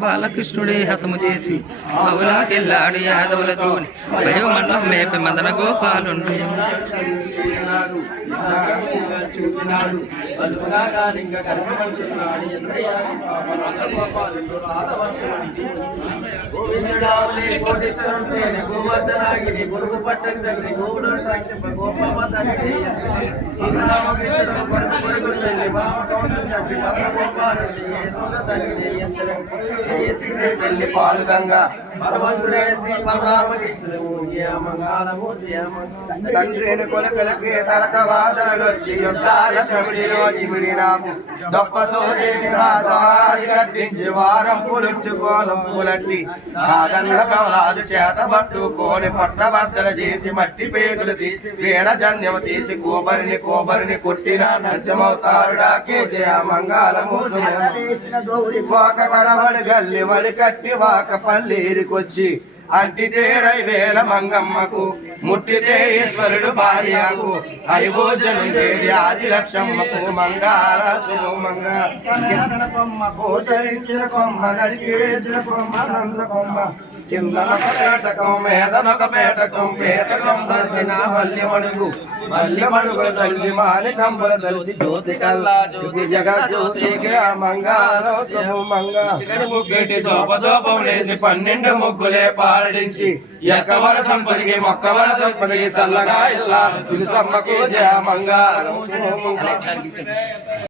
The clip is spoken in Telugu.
బాలకృష్ణుడే హతము చేసి అవులాకెళ్ళాడు యాదవులతో భయోమండం మేపి మదన గోపాలుండు గోవర్ధనాగిని గురుగు పట్టని దగ్గర గోవుడు రక్షింప గోపామ తండ్రి తల్లి పాలుగంగా భగవంతుడే శ్రీ బలరామకృష్ణుడు కొలకలకి తరకవాదనలొచ్చి యుద్ధాల శబడిలో జిమిడినాము దొప్పతో కట్టించి వారం పులుచుకోలం పులట్టి కాదన్న కవలాదు చేత పట్టుకోని పట్టబద్దలు చేసి మట్టి పేగులు తీసి వీణ జన్యము తీసి కోబరిని కొట్టిన నరసింహవతారుడాకే జయ మంగళము గౌరి పోక కరవడి గల్లి వడి కట్టి వాక పల్లీరికొచ్చి అంటితే రైవేల మంగమ్మకు ముట్టితే ఈశ్వరుడు భార్యకు ఐభోజనుండేది ఆది లక్ష్మమ్మకు మంగార సుమంగ కొమ్మ గోచరించిన కొమ్మ నరికేసిన కొమ్మ నంద కొమ్మ కిందనొక పేటకం మేదనొక పేటకం దర్శన మల్లిమడుగు తలిసి మాని కంబుల తలిసి జ్యోతి కల్లా జ్యోతి జగజ్యోతికి మంగారో మంగ ముగ్గటి దోపదోపం లేసి 12 ముగ్గులే పాడించి ఎక్కవల సంపదికి మొక్కవల సంపదికి సల్లగా ఇల్లా సమ్మకు జయ మంగారం